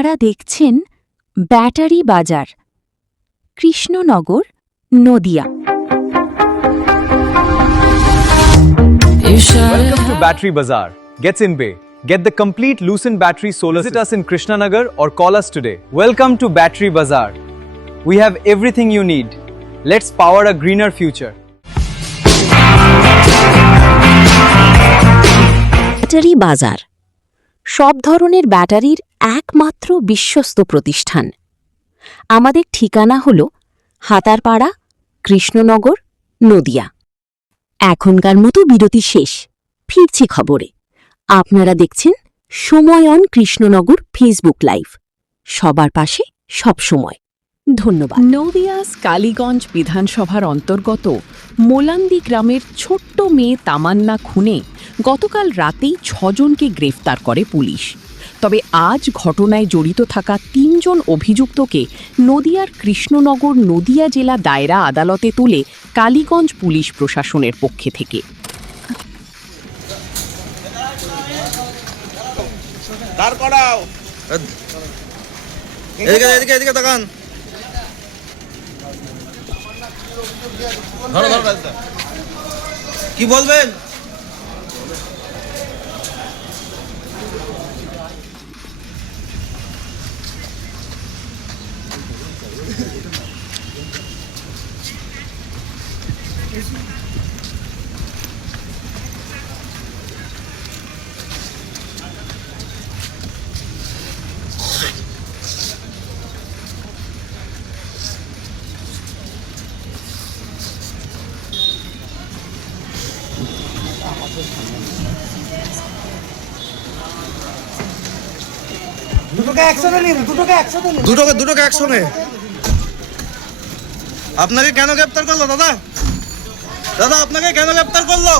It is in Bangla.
আপনারা দেখছেন ব্যাটারি বাজার, Krishnanagar, Nadia. Welcome to Battery Bazaar. Gets in Bay. Get the complete Lucent battery solar. Visit us in Krishnanagar or call us today. Welcome to Battery Bazaar. We have everything you need. Let's power a greener future. Battery বাজার সব ধরনের ব্যাটারির একমাত্র বিশ্বস্ত প্রতিষ্ঠান। আমাদের ঠিকানা হল হাতারপাড়া, কৃষ্ণনগর, নদিয়া। এখনকার মতো বিরতি শেষ, ফিরছি খবরে। আপনারা দেখছেন সময় অন কৃষ্ণনগর ফেসবুক লাইভ, সবার পাশে সব সময়। ধন্যবাদ। নদিয়াস কালীগঞ্জ বিধানসভার অন্তর্গত মোলান্দি গ্রামের ছোট্ট মেয়ে তামান্না খুনে গতকাল রাতেই 6 জনকে গ্রেফতার করে পুলিশ। তবে আজ ঘটনায় জড়িত থাকা 3 জন অভিযুক্তকে নদিয়ার কৃষ্ণনগর নদিয়া জেলা দায়রা আদালতে তুলে কালীগঞ্জ পুলিশ প্রশাসনের পক্ষে থেকে। কি বলবেন? দুটোকে একসঙ্গে। আপনাকে কেন গ্রেপ্তার করলো দাদা? দাদা আপনাকে কেন গ্রেপ্তার করলো?